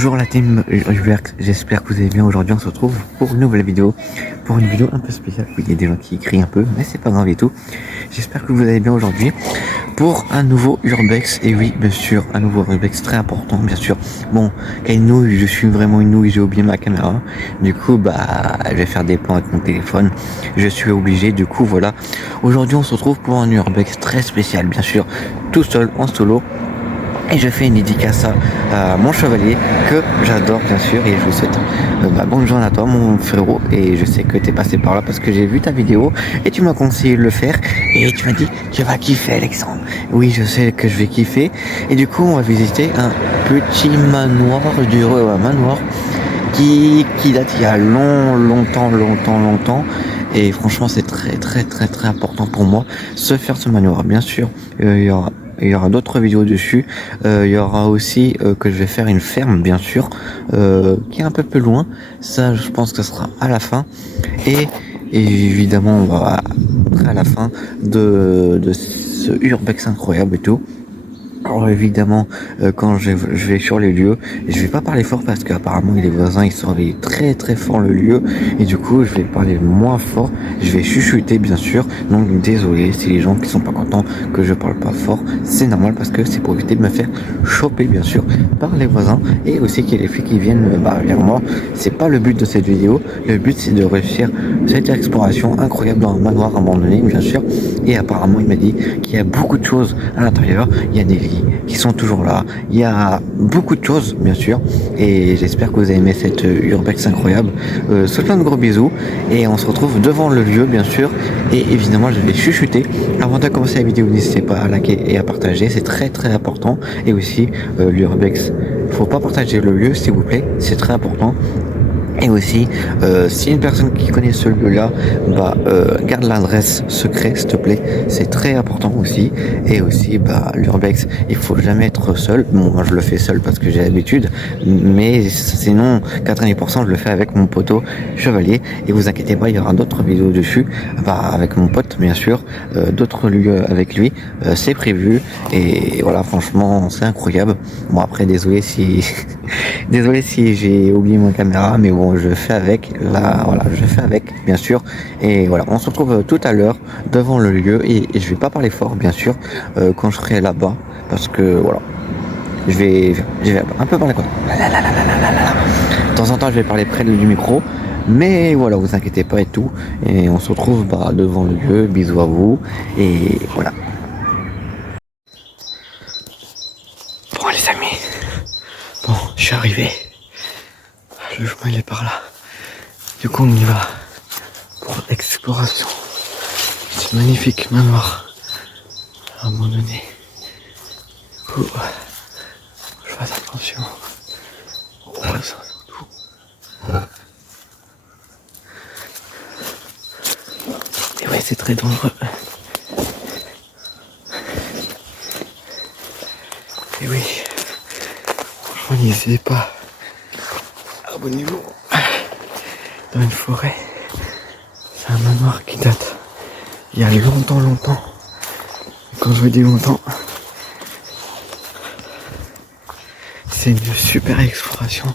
Bonjour la team Urbex, j'espère que vous allez bien. Aujourd'hui on se retrouve pour une nouvelle vidéo, pour une vidéo un peu spéciale. Oui, il y a des gens qui crient un peu, mais c'est pas grave et tout. J'espère que vous allez bien aujourd'hui pour un nouveau Urbex. Et oui, bien sûr, un nouveau Urbex très important, bien sûr. Bon, quelle nouille, je suis vraiment une nouille, j'ai oublié ma caméra. Du coup, je vais faire des plans avec mon téléphone. Je suis obligé, du coup, voilà. Aujourd'hui on se retrouve pour un Urbex très spécial, bien sûr, tout seul, en solo. Et je fais une dédicace à mon chevalier que j'adore bien sûr, et je vous souhaite bonne journée à toi mon frérot. Et je sais que tu es passé par là parce que j'ai vu ta vidéo et tu m'as conseillé de le faire et tu m'as dit tu vas kiffer Alexandre. Oui, je sais que je vais kiffer. Et du coup on va visiter un petit manoir manoir qui date il y a longtemps. Et franchement c'est très important pour moi se faire ce manoir. Bien sûr, il y aura d'autres vidéos dessus. Il y aura aussi que je vais faire une ferme, bien sûr, qui est un peu plus loin. Ça, je pense que ce sera à la fin. Et évidemment, on va à la fin de ce urbex incroyable et tout. Alors évidemment, quand je vais sur les lieux, et je vais pas parler fort parce qu'apparemment les voisins ils surveillent très fort le lieu, et du coup je vais parler moins fort, je vais chuchoter bien sûr. Donc désolé si les gens qui sont pas contents que je parle pas fort, c'est normal parce que c'est pour éviter de me faire choper bien sûr par les voisins, et aussi qu'il y ait les filles qui viennent vers moi. C'est pas le but de cette vidéo, le but c'est de réussir cette exploration incroyable dans un manoir abandonné bien sûr. Et apparemment il m'a dit qu'il y a beaucoup de choses à l'intérieur, il y a des lits qui sont toujours là, il y a beaucoup de choses bien sûr, et j'espère que vous avez aimé cette urbex incroyable. Sur plein de gros bisous, et on se retrouve devant le lieu bien sûr. Et évidemment je vais chuchoter avant de commencer la vidéo. N'hésitez pas à liker et à partager, c'est très important. Et aussi l'urbex, faut pas partager le lieu s'il vous plaît, c'est très important. Et aussi, si une personne qui connaît ce lieu-là, garde l'adresse secrète, s'il te plaît. C'est très important aussi. Et aussi, l'urbex, il faut jamais être seul. Bon, moi, je le fais seul parce que j'ai l'habitude. Mais sinon, 90%, je le fais avec mon poteau chevalier. Et vous inquiétez pas, il y aura d'autres vidéos dessus. Avec mon pote, bien sûr. D'autres lieux avec lui. C'est prévu. Et voilà, franchement, c'est incroyable. Bon, après, désolé si... désolé si j'ai oublié ma caméra, mais bon, je fais avec, je fais avec, bien sûr. Et voilà, on se retrouve tout à l'heure devant le lieu, et je vais pas parler fort, bien sûr, quand je serai là-bas, parce que voilà, je vais un peu parler quoi. De temps en temps, je vais parler près du micro, mais voilà, vous inquiétez pas et tout. Et on se retrouve devant le lieu. Bisous à vous, et voilà. Bon les amis, bon, je suis arrivé. Le chemin il est par là. Du coup on y va pour l'exploration. C'est magnifique manoir abandonné. Du coup, je fasse attention aux voisins surtout. Et ouais, c'est très dangereux. Et oui, franchement n'hésitez pas, abonnez-vous. Dans une forêt, c'est un manoir qui date il y a longtemps. Quand je dis longtemps, c'est une super exploration.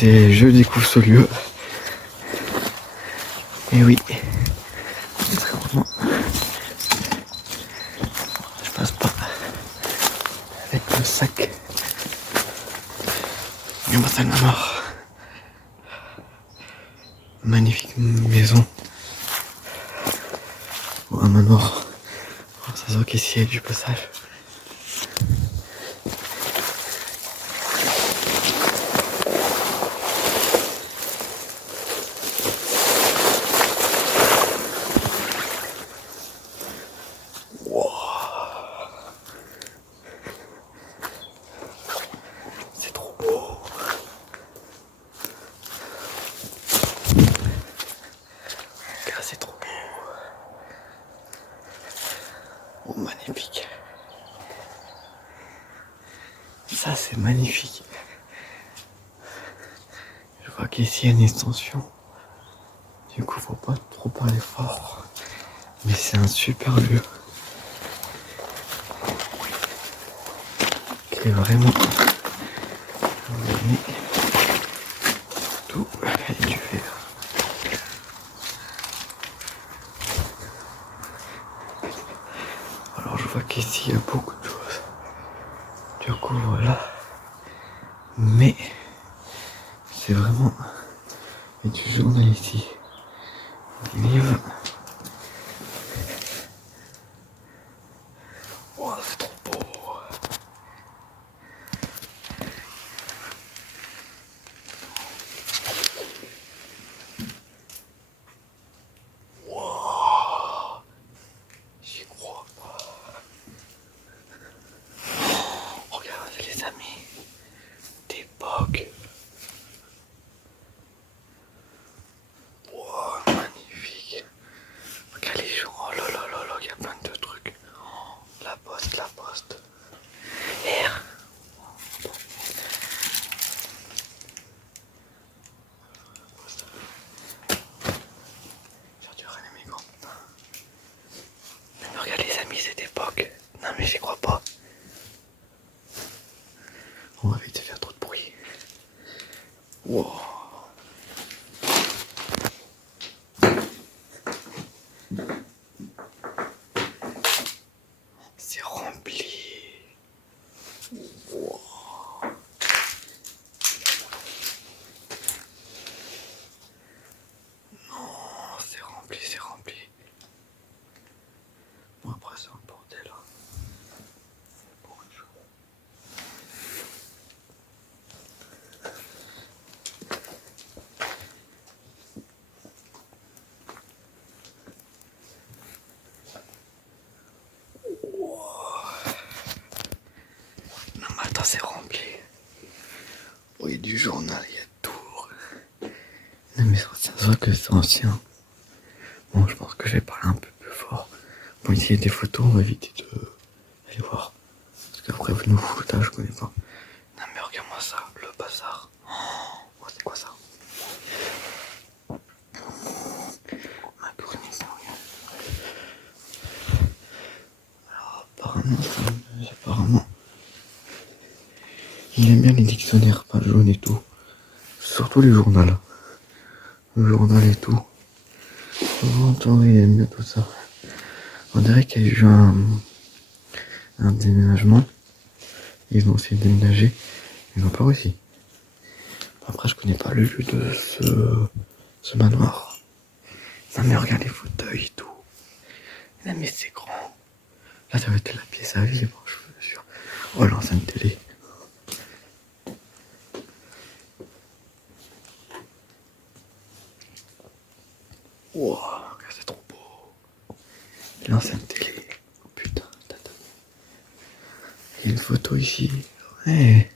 Je découvre ce lieu. Et oui, très vraiment, je passe pas avec le sac. Et moi c'est le manoir. Magnifique maison. Ou un manoir. Oh, ça se voit qu'ici il y a du passage. Wow. C'est trop beau. C'est trop beau. Oh, magnifique. Ça, c'est magnifique. Je vois qu'ici, il y a une extension. Du coup, faut pas trop parler fort. Mais c'est un super lieu. Qui est vraiment On met tout et du verre. Alors je vois qu'ici il y a beaucoup de choses. Du coup voilà. Mais c'est vraiment il y a du journal ici. Des livres. Oh, c'est trop beau. Wow. J'y crois pas. Regardez les amis. D'époque. Wow, magnifique. Regardez les gens. Oh là là là là, il y a plein de trucs. La poste, la poste. R. Faire du René Migrant. Mais regarde les amis, cette époque. Non mais j'y crois pas. On va éviter de faire trop de bruit. Wow. C'est rempli. Wow. Non, c'est rempli, c'est rempli. Bon après c'est un bordel. Beaucoup de choses. Non mais attends, c'est rempli. Oh, il y a du journal, il y a tout. Non mais ça se voit que c'est ancien. Bon, je pense que je vais parler un peu plus fort. Bon, ici il y a des photos, on va éviter d'aller voir. Parce qu'après, vous nous foutez, je connais pas. Non mais regarde-moi ça, le bazar. Oh, c'est quoi ça? Macaroni, ça, regarde. Alors, apparemment, il aime bien les dictionnaires, pas le jaune et tout. Surtout les journaux. Le journal et tout. Attends, il aime bien tout ça. On dirait qu'il y a eu un déménagement. Ils ont essayé de déménager. Ils n'ont pas réussi. Après, je connais pas le lieu de ce manoir. Non mais regarde les fauteuils et tout. Non mais c'est grand. Là, ça va être la pièce à vivre, je vous assure. Oh, l'enceinte télé. Wow, c'est trop beau. L'enceinte télé. Oh putain, tata. Il y a une photo ici. Ouais.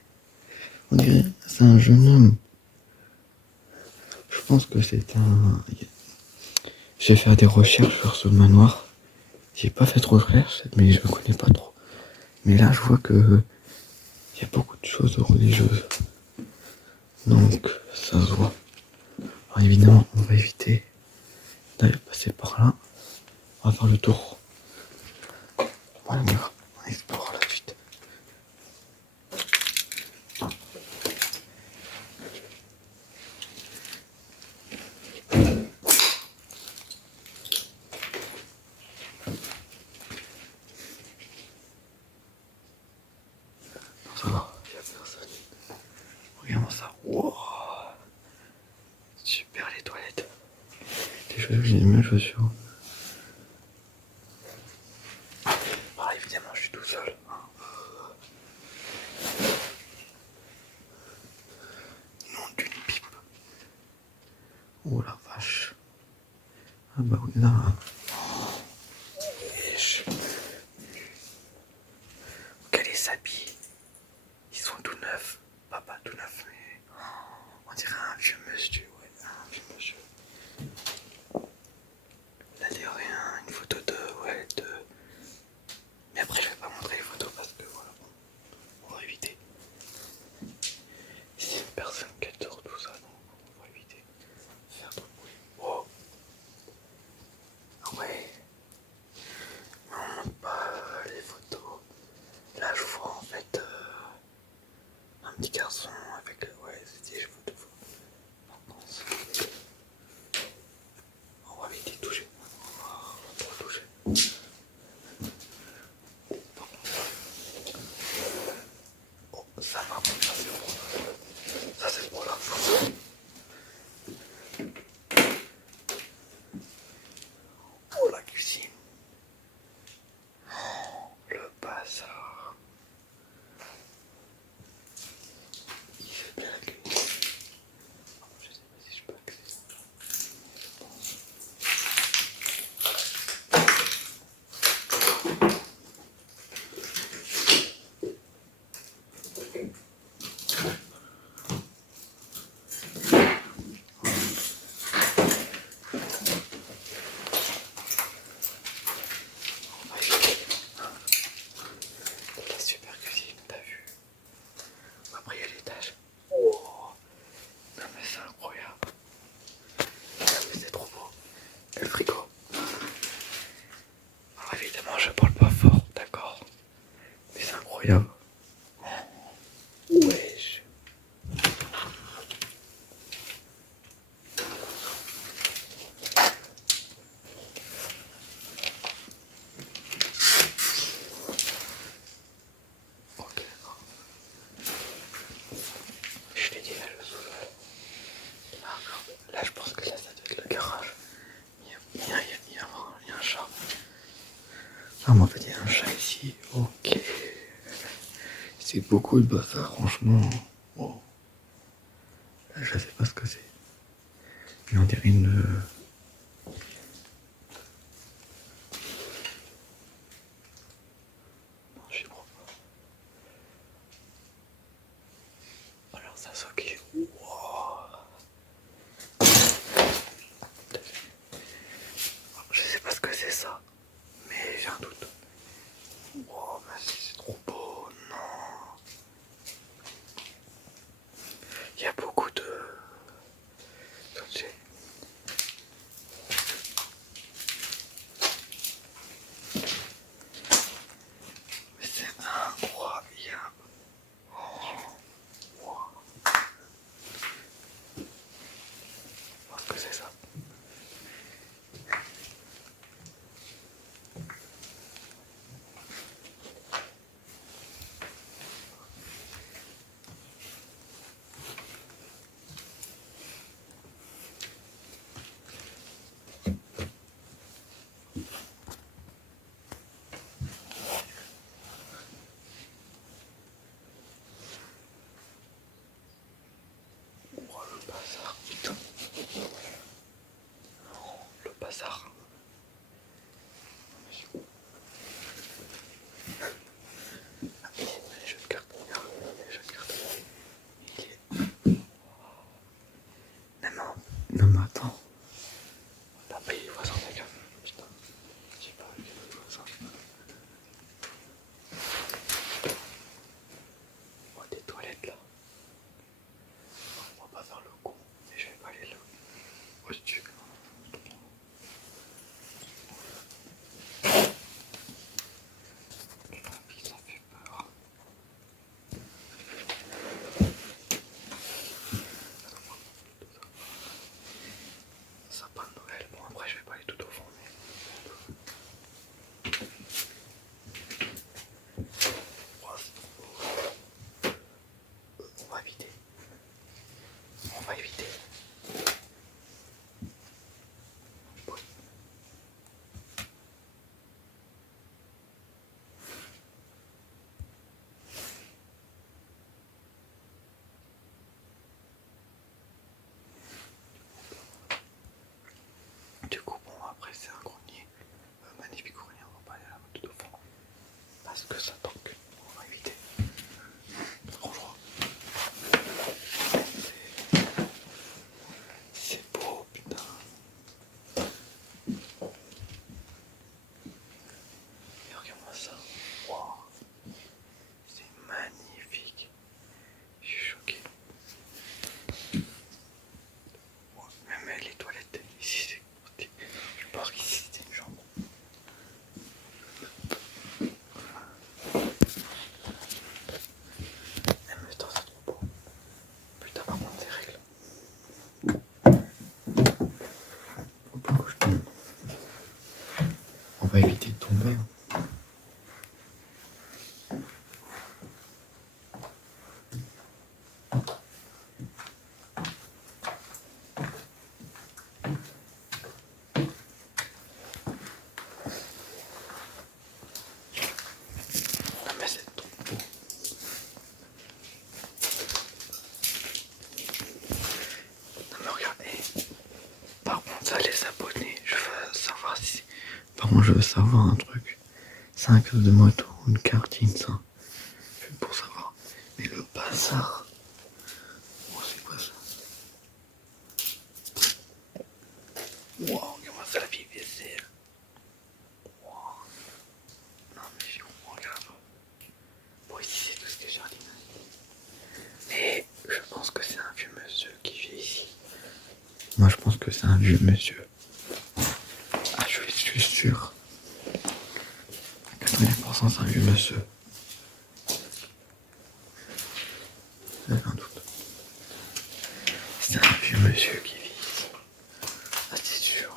On dirait c'est un jeune homme. Je pense que c'est un... Je vais faire des recherches sur ce manoir. J'ai pas fait trop de recherches, mais je connais pas trop. Mais là, je vois que il y a beaucoup de choses religieuses. Donc, ça se voit. Alors évidemment, on va éviter d'aller passer par là. On va faire le tour. Voilà, on explore la suite. Non, ça va, il y a personne. Regarde-moi ça. Wow. Super les toilettes. Les chaussures, j'ai les mêmes chaussures. Ah, évidemment, je suis tout seul. Nom d'une pipe. Oh la vache. Ah bah oui, là. Wesh. Quel est s'habille? Ils sont tout neufs. Pas tout neufs, mais on dirait un vieux monsieur. Ouais, un vieux monsieur. Là, d'ailleurs, il y a une photo de. Mais après, je vais pas montrer les photos parce que voilà, on va éviter. Ici, une personne qui adore tout ça, donc on va éviter de faire trop de bruit. Oh. Ah Là, je pense que là, ça doit être le garage. Il y a un chat. Ah, mais en fait, il y a un chat ici. Ok. C'est beaucoup de bazar, franchement. Oh. Là, je sais pas ce que c'est. Mais on dirait une. Non, je crois pas. Alors, ça soque. Wow. Je sais pas ce que c'est ça. Mais j'ai un doute. Wow, mais c'est trop beau. Non. Il y a beaucoup de. Mais c'est incroyable. Wow. Je pense que c'est ça. Oh, le bazar, putain. Le bazar. Les jeux de cartes, regarde. Les jeux de cartes. Non, mais attends. On a payé les voisins, les gars. Putain. J'ai pas vu les voisins. Oh, des toilettes là. On va pas faire le con. Mais je vais pas aller là. Au-dessus. Ça fait peur. Sapin de Noël. Bon, après, je vais pas aller tout au fond, mais. Oh, c'est trop beau. On va éviter. On va éviter. Du coup, bon, après, c'est un grenier. Magnifique grenier, on va pas aller là tout au fond. Parce que ça tanque. On va éviter. Franchement. C'est beau, putain. Et regarde-moi ça. Wow. C'est magnifique. Je suis choqué. Wow. Même les toilettes, ici, c'est. Je pense qu'ici, c'est une chambre. Même le temps, c'est trop beau. Putain, par contre, des règles. Faut pas que je tombe. On va éviter de tomber. Non, mais c'est trop beau. Non, mais regarde. Par contre, ça, les abonnés, je veux savoir si. Par contre, je veux savoir un truc. C'est un club de moto ou une karting, ça. Juste pour savoir. Mais le bazar. Oh, c'est quoi ça? Wow, regarde ça, la vie vaisselle. Wow. Non, mais je comprends, regarde. Bon, ici, c'est tout ce qui est jardinage. Mais je pense que c'est un vieux monsieur qui vit ici. Moi, je pense que c'est un vieux monsieur. Ah, je suis sûr. À 80%, c'est un vieux monsieur. J'avais un doute. C'est un vieux monsieur qui vit ici. Ah, c'est sûr.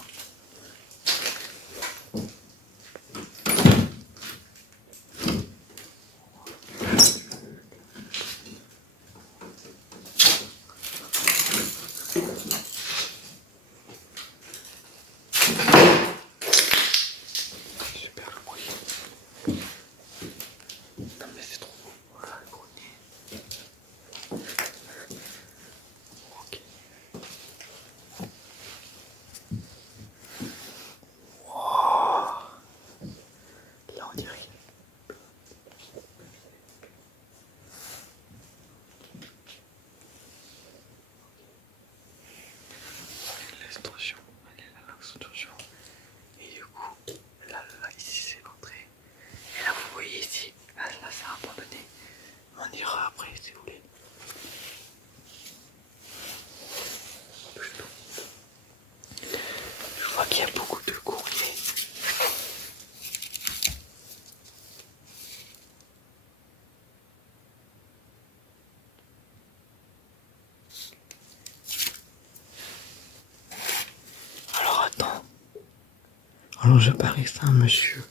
Alors je parie que c'est un monsieur.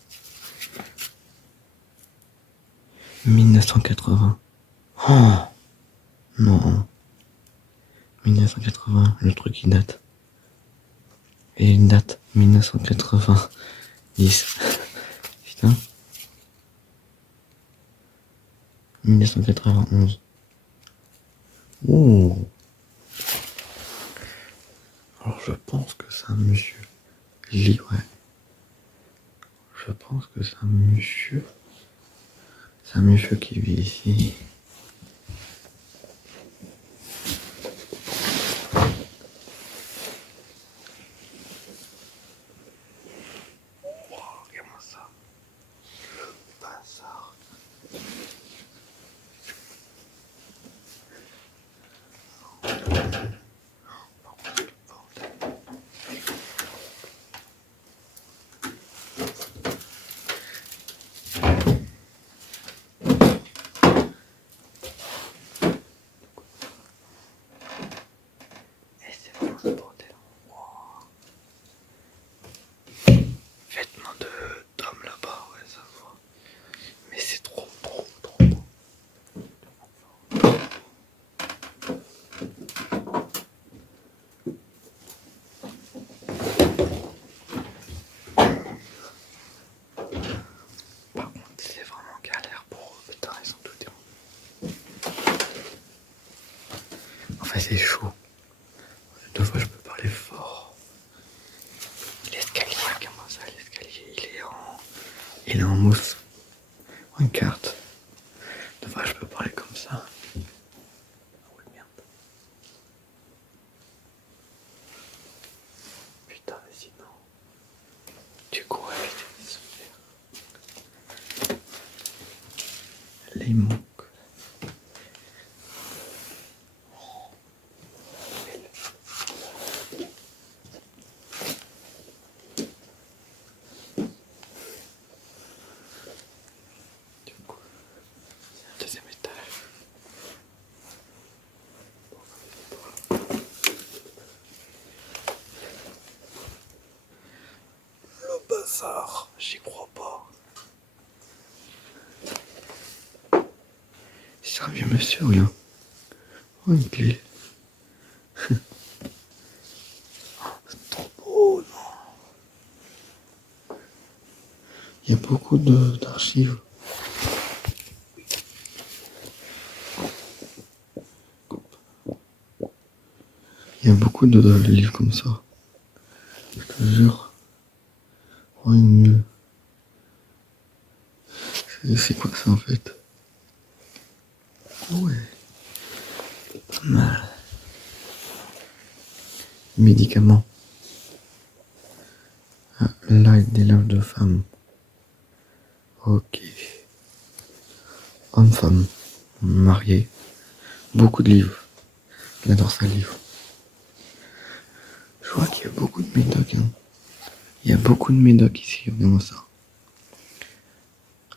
1980. Oh non. 1980, le truc il date. Et une date 1990. Putain. 1991. Oh. Alors je pense que c'est un monsieur. Ouais. Je pense que c'est un monsieur. C'est un monsieur qui vit ici. Oh, regarde-moi ça. Le bazar. Et c'est vraiment le bordel. Wow. Vêtements d'homme là-bas, ouais, ça se voit. Mais c'est trop. Par contre, c'est vraiment galère pour eux. Putain, ils sont tout démontés. Enfin, c'est chaud. Deux fois, je peux parler fort. L'escalier, comment ça, l'escalier, il est en mousse. En carte. Deux fois, je peux parler comme ça. Ah ouais, merde. Putain, mais sinon. Du coup, ouais, je se faire. Les manques. Du coup, c'est un deuxième étage. Le bazar, j'y crois pas. C'est un vieux monsieur ou rien? Oh, une clé. C'est trop beau, non? Il y a beaucoup d'archives. Il y a beaucoup de livres comme ça. Je te jure. Oh, une... C'est quoi ça en fait? Oh ouais. Pas mal. Médicaments. Ah, là, des linges de femmes. Ok. Homme-femme. Marié. Beaucoup de livres. J'adore ça, livre. Je vois qu'il y a beaucoup de médocs. Hein. Il y a beaucoup de médocs ici, regardez-moi ça.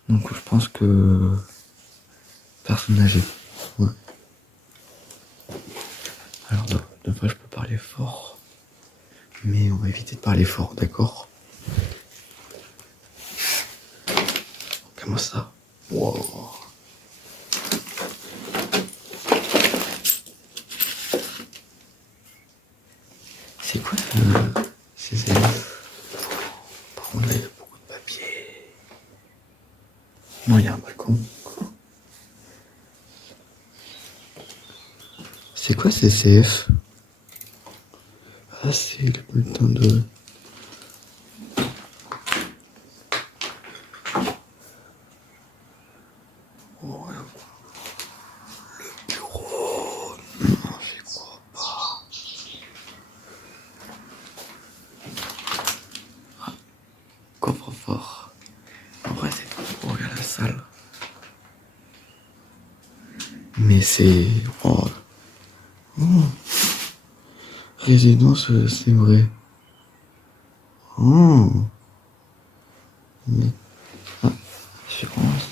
Donc je pense que... Personne âgée. Ouais. Alors, deux fois, je peux parler fort. Mais on va éviter de parler fort, d'accord? Comment ça? Wow. C'est quoi ces élèves? Par contre, là, il y a beaucoup de papier. Non, il y a un balcon. C'est quoi ces CF? Ah, c'est le bulletin de... Oh, ouais. Le bureau. Non, j'y crois pas. Ah, coffre-fort. En vrai, c'est pour regarder la salle. Mais c'est... Oh. Oh. Résidence, c'est vrai. Oh. Mais... Ah, assurance.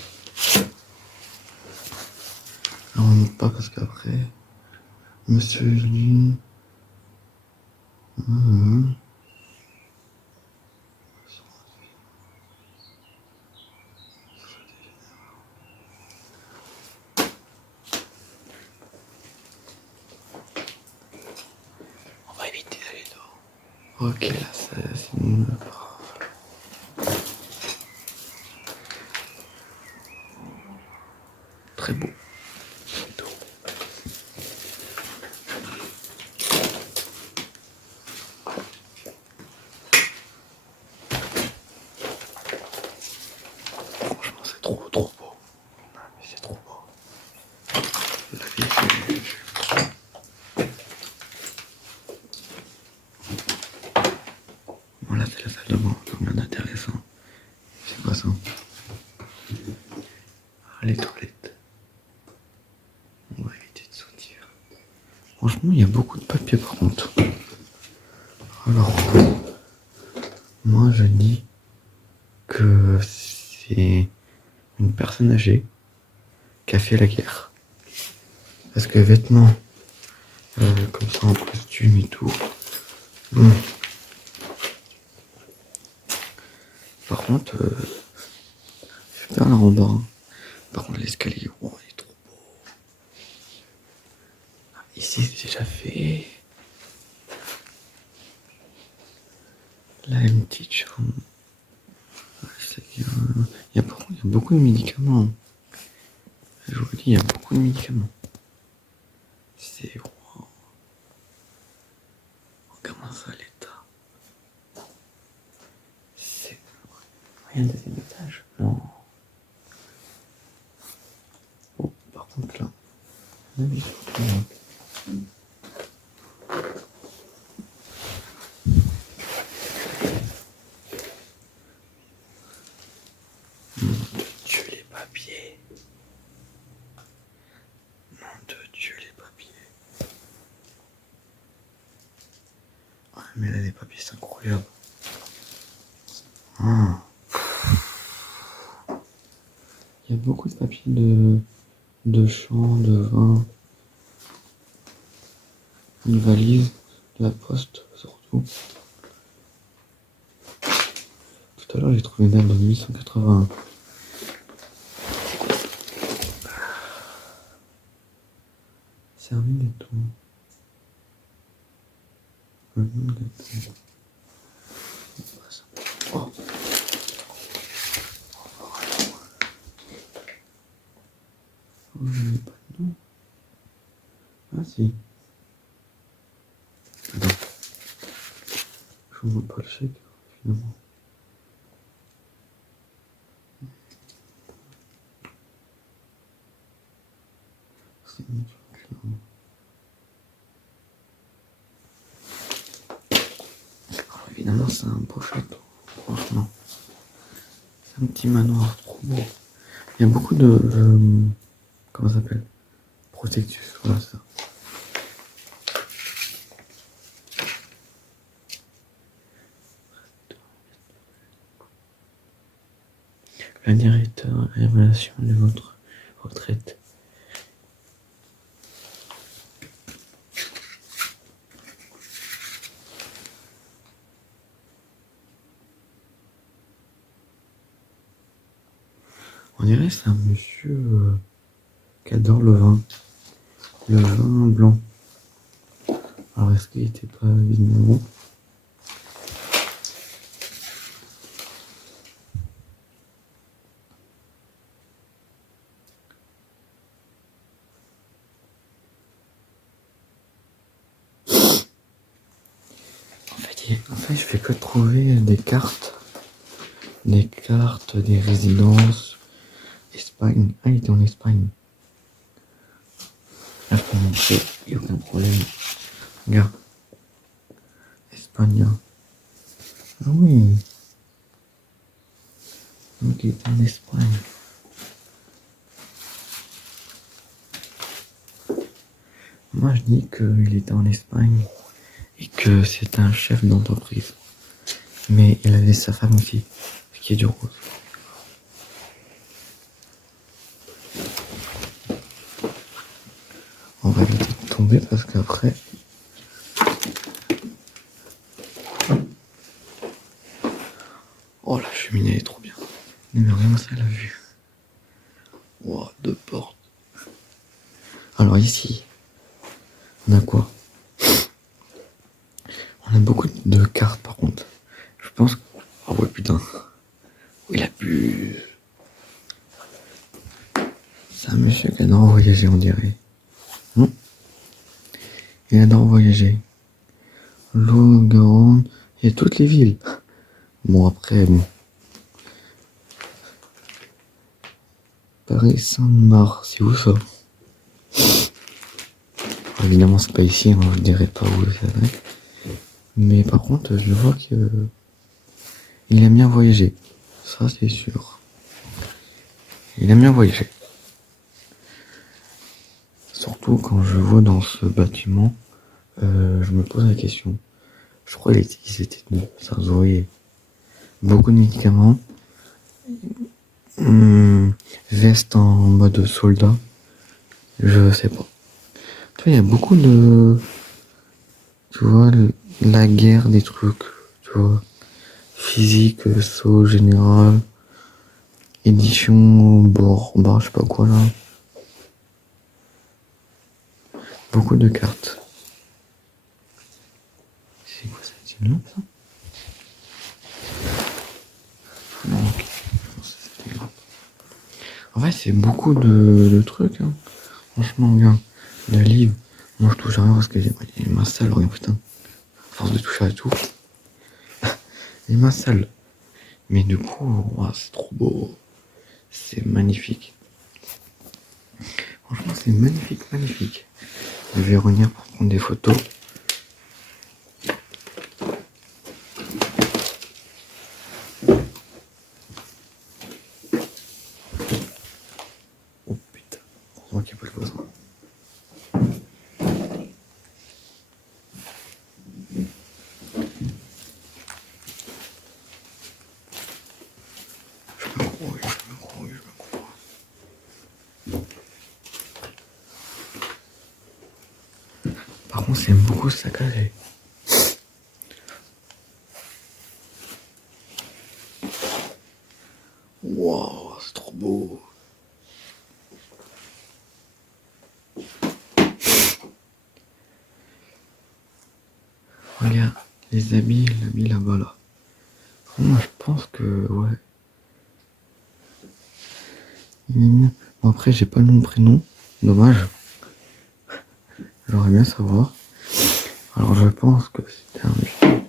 Alors, on note pas parce qu'après... Monsieur lui... Ok, là, c'est une... Très beau. Franchement, c'est trop beau. Ah, mais c'est trop beau. La vie, bon, là, c'est la salle de bain. Combien d'intéressant. C'est quoi ça? Ah, les toilettes. On va éviter de sortir. Franchement, il y a beaucoup de papier par contre. Alors, moi, je dis que c'est une personne âgée qui a fait la guerre. Parce que vêtements, comme ça en costume et tout. Par contre, je vais faire la en hein. Par contre, l'escalier, oh, il est trop beau. Ah, ici, c'est déjà fait. Là, une petite chambre. Il y a beaucoup de médicaments. Je vous dis, il y a beaucoup de médicaments. C'est... Wow. Comment ça, l'état? C'est... Rien de deuxième étage? Non. Oh, par contre, là... Mon Dieu, les papiers. Nom de Dieu, les papiers. Ah, mais là, les papiers, c'est incroyable. Ah. Il y a beaucoup de papiers de champ, de vin, une valise, de la poste, surtout. Tout à l'heure, j'ai trouvé une date de 1881. Servi et tout. Oh. Oh, je n'ai pas de nom. Ah si. Attends. Je vous montre pas le chèque, finalement. C'est une clairement. Alors, évidemment, c'est un beau château. Franchement. C'est un petit manoir trop beau. Il y a beaucoup de... comment ça s'appelle? Protectus, voilà ça. Le directeur, révélation de votre retraite. On dirait que c'est un monsieur qui adore le vin. Le vin blanc. Alors est-ce qu'il était pas vigneron? En fait, je fais que trouver des cartes. Des cartes, des résidences. Espagne. Ah, il était en Espagne. Là, je peux montrer. Il n'y a aucun problème. Regarde. Espagne. Ah oui. Donc, il était en Espagne. Moi, je dis qu'il était en Espagne et que c'est un chef d'entreprise. Mais il avait sa femme aussi, ce qui est du rose. On va éviter de tomber parce qu'après... Oh, la cheminée est trop bien. Mais rien, ça la vue. Wow, deux portes. Alors ici, on a quoi? On a beaucoup de cartes par contre. Je pense que... Ah ouais putain. Il a pu... C'est un monsieur qui adore voyager on dirait. Non. Il adore voyager. L'eau, Garonne, il y a toutes les villes. Bon après, bon. Paris Saint-Marc, c'est où ça? Évidemment c'est pas ici, hein, je dirais pas où c'est vrai. Mais par contre je vois que il aime bien voyager. Ça c'est sûr. Il aime bien voyager. Surtout quand je vois dans ce bâtiment, je me pose la question. Je crois qu'ils étaient deux, ça se voyait. Beaucoup de médicaments. Veste en mode soldat. Je sais pas. Tu vois, il y a beaucoup de... Tu vois, la guerre des trucs. Tu vois. Physique, saut général. Édition, bord, je sais pas quoi là. Beaucoup de cartes. C'est quoi ça? C'est une lampe ça? Non, ok. C'est une lampe. En fait, c'est beaucoup de trucs. Hein. Franchement, bien. De livres. Moi, je touche à rien parce que j'ai ma salle, regarde, putain. À force de toucher à tout. J'ai ma salle. Mais du coup, wow, c'est trop beau. C'est magnifique. Franchement, c'est magnifique, magnifique. Je vais revenir pour prendre des photos. Oh putain, heureusement qu'il n'y a pas le voisin. Je me crois. Par contre, c'est beaucoup saccagé. Wow, c'est trop beau. Regarde, les habits, l'habit là-bas là. Moi, je pense que, ouais. Il est mignon. Bon, après, j'ai pas le nom, prénom. Dommage. J'aurais bien savoir. Alors, je pense que c'était un monsieur.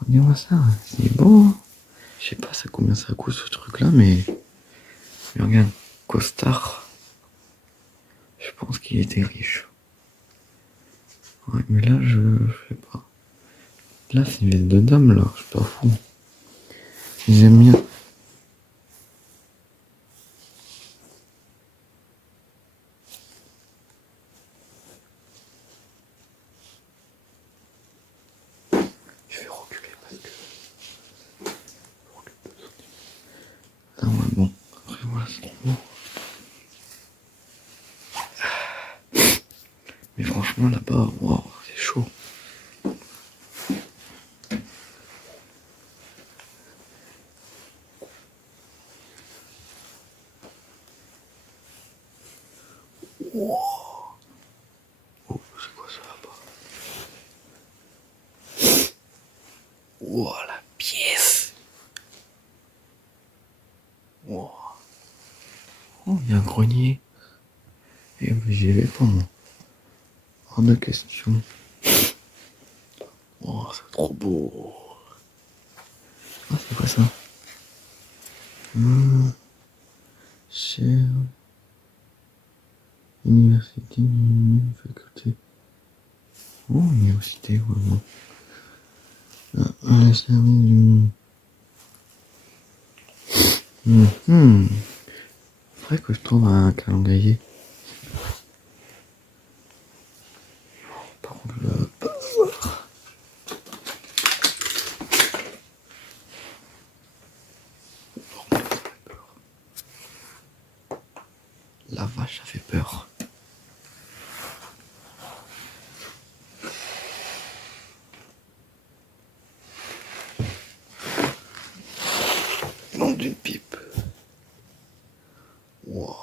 Regarde-moi ça, c'est beau. Hein. Je sais pas ça combien ça coûte ce truc-là, mais regarde, costard. Je pense qu'il était riche. Ouais, mais là, je sais pas. Là, c'est une veste de dame, là. Je suis pas fou. J'aime bien. Je vais reculer parce que... Ah ouais, bon. Après, voilà, c'est trop beau. Mais franchement, là-bas, waouh, c'est chaud. Wow. Oh, c'est quoi ça là-bas? Wow, la pièce. Wow. Oh, il y a un grenier. Et j'y vais pas, moi. Hors de question. Oh, c'est trop beau. Ah, c'est quoi ça? Cher. Université, faculté. Oh, université, vraiment. Le service du... Faudrait que je trouve un calendrier. Par contre, le... La vache, ça fait peur. Nom d'une pipe. Wow.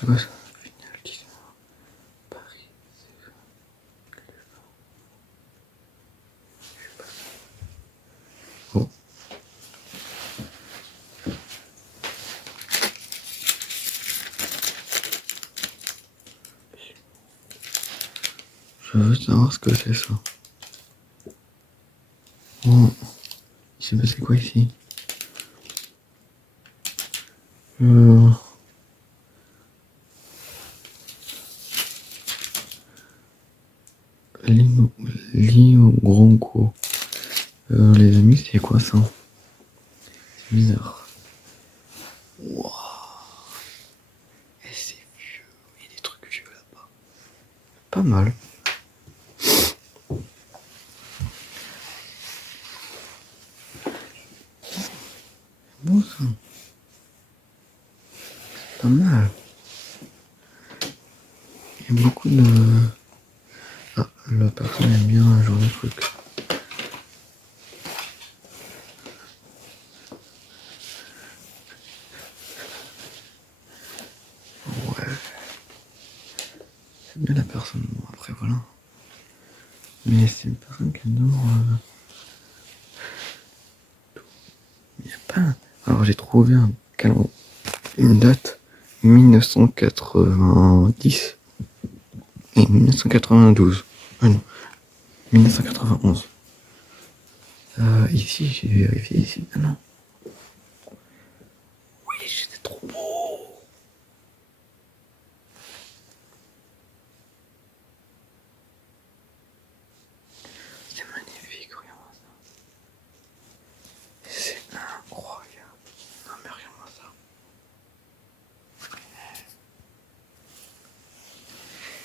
C'est quoi ça? Final 10 Paris. Oh. Je veux savoir ce que c'est ça. Oh. Il s'est passé quoi ici? Lio Gronco. Les amis, c'est quoi ça? C'est bizarre. Waouh. Et c'est vieux. Il y a des trucs vieux là-bas. Pas mal. Bon ça. Pas mal. Il y a beaucoup de... Ah, la personne aime bien un genre de truc. Ouais. C'est bien la personne. Bon, après voilà. Mais c'est une personne qui adore... Il n'y a pas... Alors j'ai trouvé une date 1990 et 1992. Ah non, 1991. Ici, j'ai vérifié ici. Ah non. Oui, c'était trop beau. C'est magnifique, regarde ça. C'est incroyable. Non mais regarde-moi ça.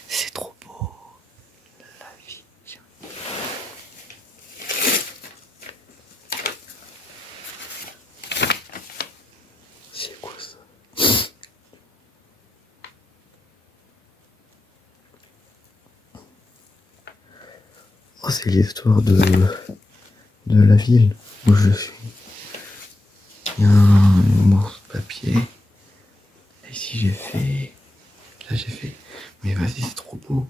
C'est trop beau. La vie. C'est quoi ça? Oh, c'est l'histoire de la ville où je suis. Il y a une bourse papier. Et ici j'ai fait. Là j'ai fait. Mais vas-y, c'est trop beau.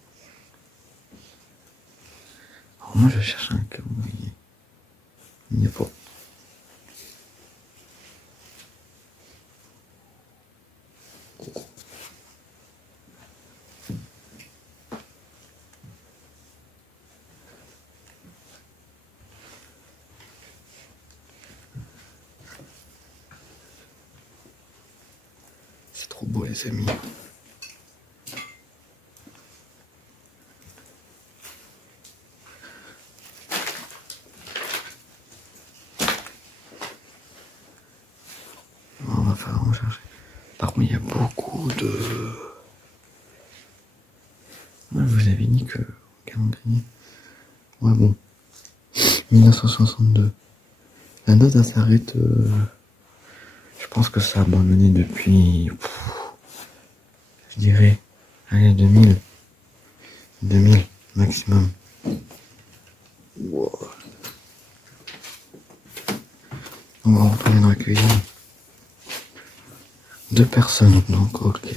Alors moi je cherche un calendrier. Il n'y a pas. C'est trop beau les amis. On va falloir en chercher. Par contre il y a beaucoup de... Moi je vous avais dit que calendrier. Ouais bon. 1962. La date elle s'arrête. Je pense que ça a abandonné depuis. Je dirais. Allez, 2000. 2000 maximum. Wow. On va retourner dans la cuisine. 2 personnes, donc ok.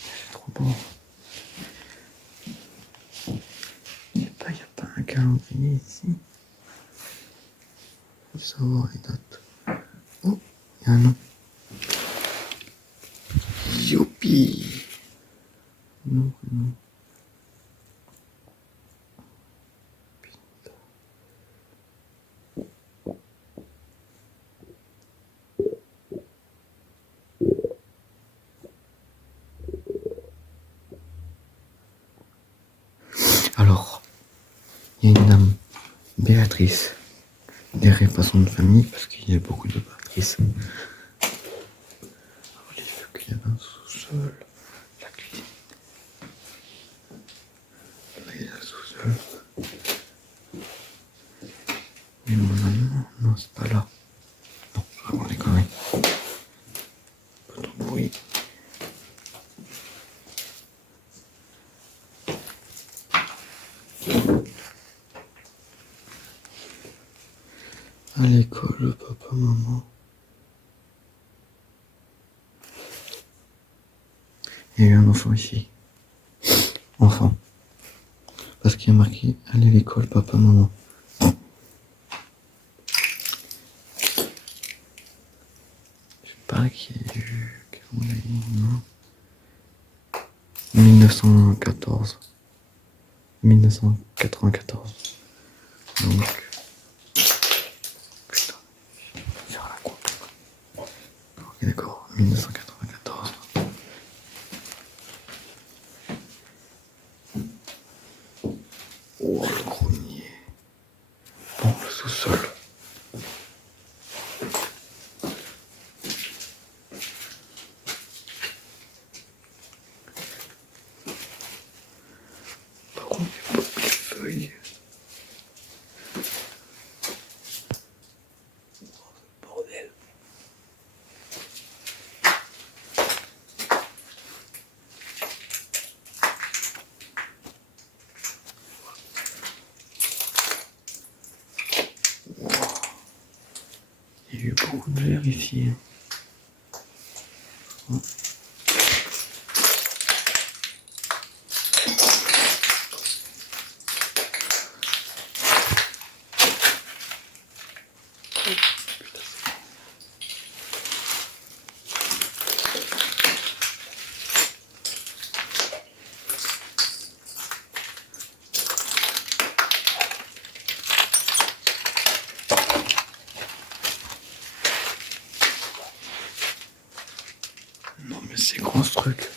C'est trop beau. Il n'y a pas un calendrier ici. Faut savoir les dates. Oh, il y a un nom. Youpi. Non, non. Alors, il y a une dame, Béatrice, derrière pas son nom de famille parce qu'il y a beaucoup de Béatrice. Alors, j'ai vu qu'il y avait un sous-sol, la cuisine. Là, il y a un sous-sol. Mais normalement, non, c'est pas là. Non, je raconte des conneries. Pas trop de bruit. À l'école, papa, maman. Il y a eu un enfant ici. Enfant. Parce qu'il y a marqué aller à l'école, papa, maman. Je sais pas qui a eu. Qu'est-ce qu'on a dit, non 1914. 1994. Donc. Putain. Sur la quoi. Ok, d'accord. 1994. Oh, le grenier. Bon, le sous-sol. Par contre, il n'y a pas de feuilles. Bordel. Il y a eu beaucoup de verre ici. Oh. Non mais c'est grand ce truc.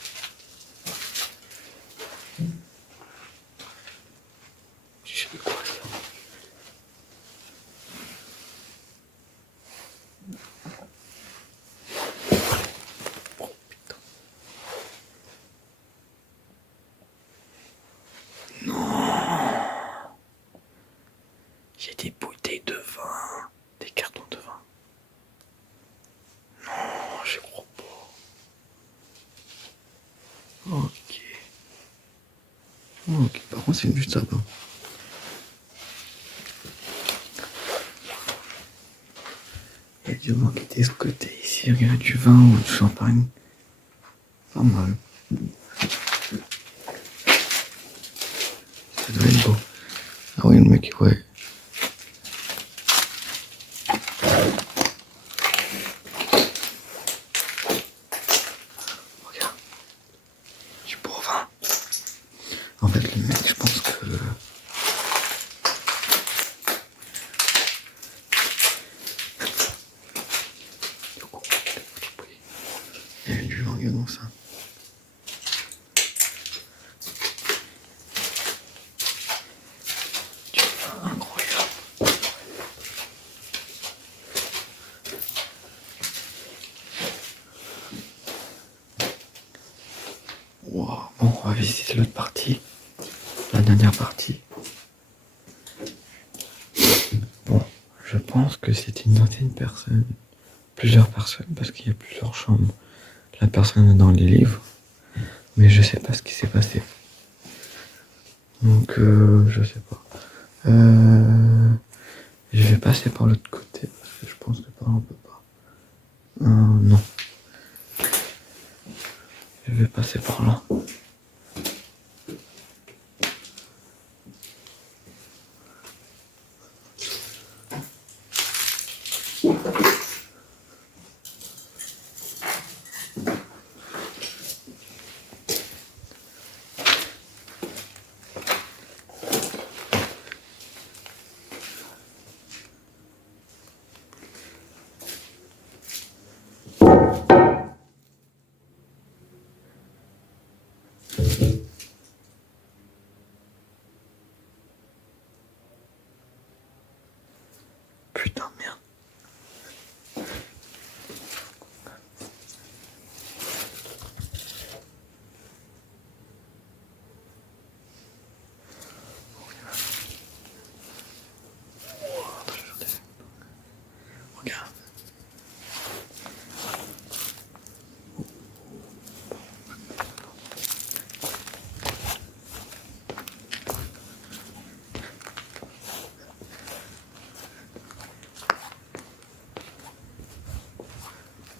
Je sais quoi ça. Oh putain. Non. Il y a des bouteilles de vin. Des cartons de vin. Non, je crois pas. Ok. Ok, par contre c'est juste ça-bas. Il y a du vin qui était ce côté ici. Il y a du vin ou du champagne. Pas mal. Ça doit être beau. Ah oui, le mec, ouais. Regarde. Du beau vin. En fait, le mec, je pense que... Il y a du vin, regardons ça. Du vin incroyable. Wow. Bon, on va visiter l'autre partie. La dernière partie. Bon, je pense que c'était une ancienne personne. Plusieurs personnes, parce qu'il y a plusieurs chambres. La personne est dans les livres. Mais je sais pas ce qui s'est passé. Donc, je sais pas. Je vais passer par l'autre côté, parce que je pense que par là on peut pas. Non. Je vais passer par là. Putain, merde.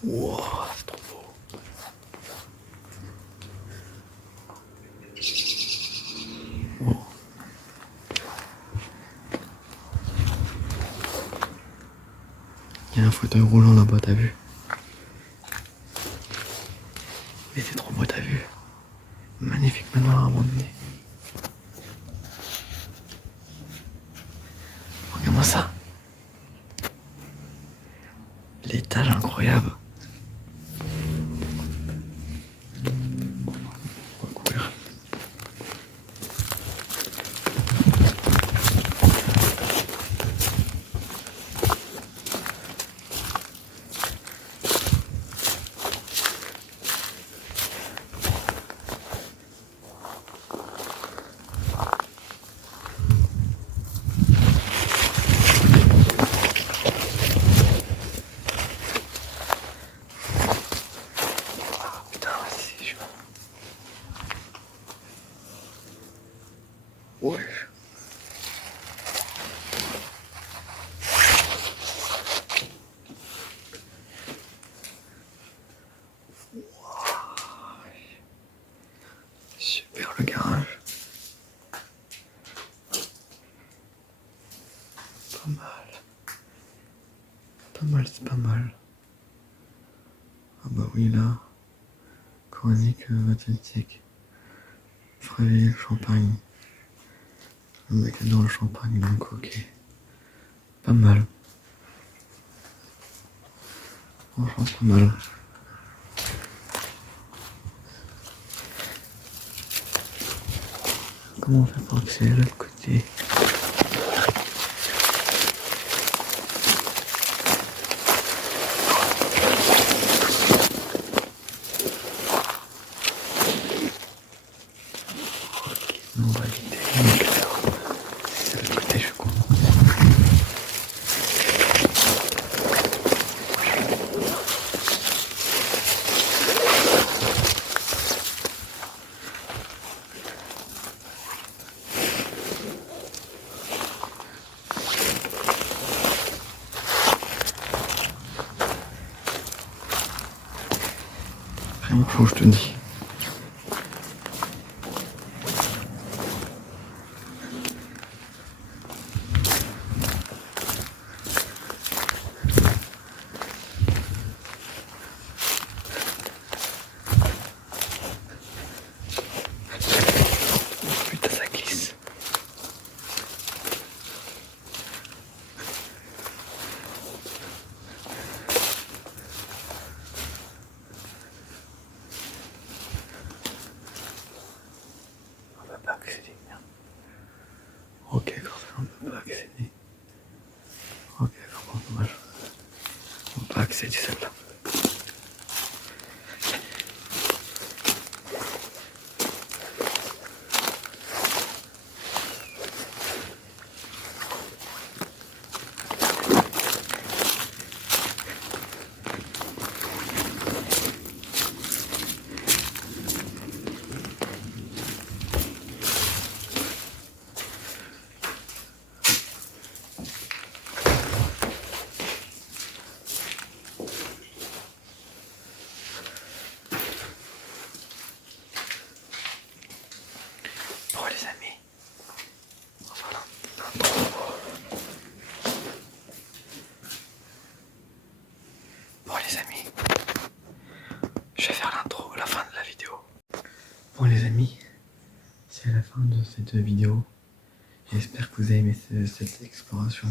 Wow, c'est trop beau. Wow. Il y a un fauteuil roulant là-bas, t'as vu? Mais c'est trop beau, t'as vu? Magnifique manoir abandonné. Regarde-moi ça. L'étage incroyable. On va courir. Putain, c'est chaud. Ouais. Super le garage. Pas mal. Pas mal, c'est pas mal. Ah bah oui là. Chronique authentique. Fréville, Champagne. Le mec adore le champagne, donc ok. Pas mal. Franchement, pas mal. Comment on fait pour accéder de l'autre côté? On va éviter les mecs alors. C'est de l'autre côté, je suis con. Vraiment, faut que je te dis. Putain, ça glisse. On peut pas accéder. Ok, quand ça, on peut pas accéder. Ok, vraiment dommage. On peut pas accéder celle-là. Bon les amis, voilà. Bon les amis, je vais faire l'intro, la fin de la vidéo. Bon les amis, c'est la fin de cette vidéo. J'espère que vous avez aimé cette exploration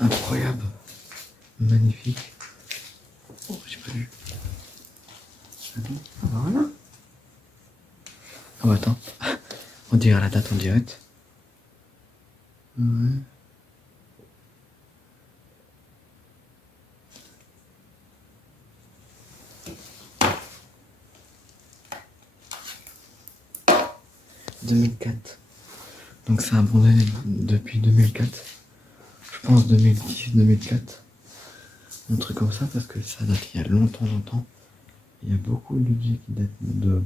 incroyable, magnifique. Oh, j'ai pas vu. Attends, ah bah voilà. Oh attends, on dirait la date en direct. Ouais. « 2004. Donc c'est abandonné depuis 2004. Je pense 2010-2004. Un truc comme ça parce que ça date il y a longtemps. Il y a beaucoup d'objets qui datent de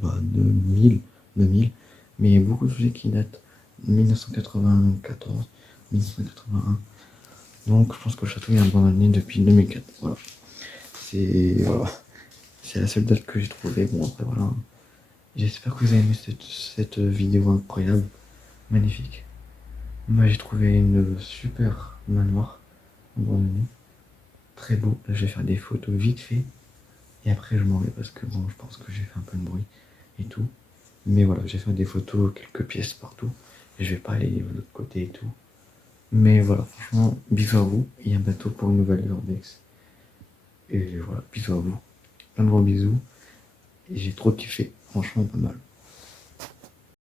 2000, mais il y a beaucoup d'objets qui datent de 1994, 1981. Donc je pense que le château est abandonné depuis 2004. Voilà. c'est voilà. C'est la seule date que j'ai trouvée. Bon, après, voilà. J'espère que vous avez aimé cette vidéo incroyable, magnifique. Moi, j'ai trouvé une super manoir en Bretagne. Très beau. Là, je vais faire des photos vite fait. Et après, je m'en vais parce que bon, je pense que j'ai fait un peu de bruit et tout. Mais voilà, j'ai fait des photos, quelques pièces partout. Et je vais pas aller de l'autre côté et tout. Mais voilà, franchement, bisous à vous. Et à bientôt pour une nouvelle Urbex. Et voilà, bisous à vous. Plein de gros bisous. Et j'ai trop kiffé. Franchement, pas mal.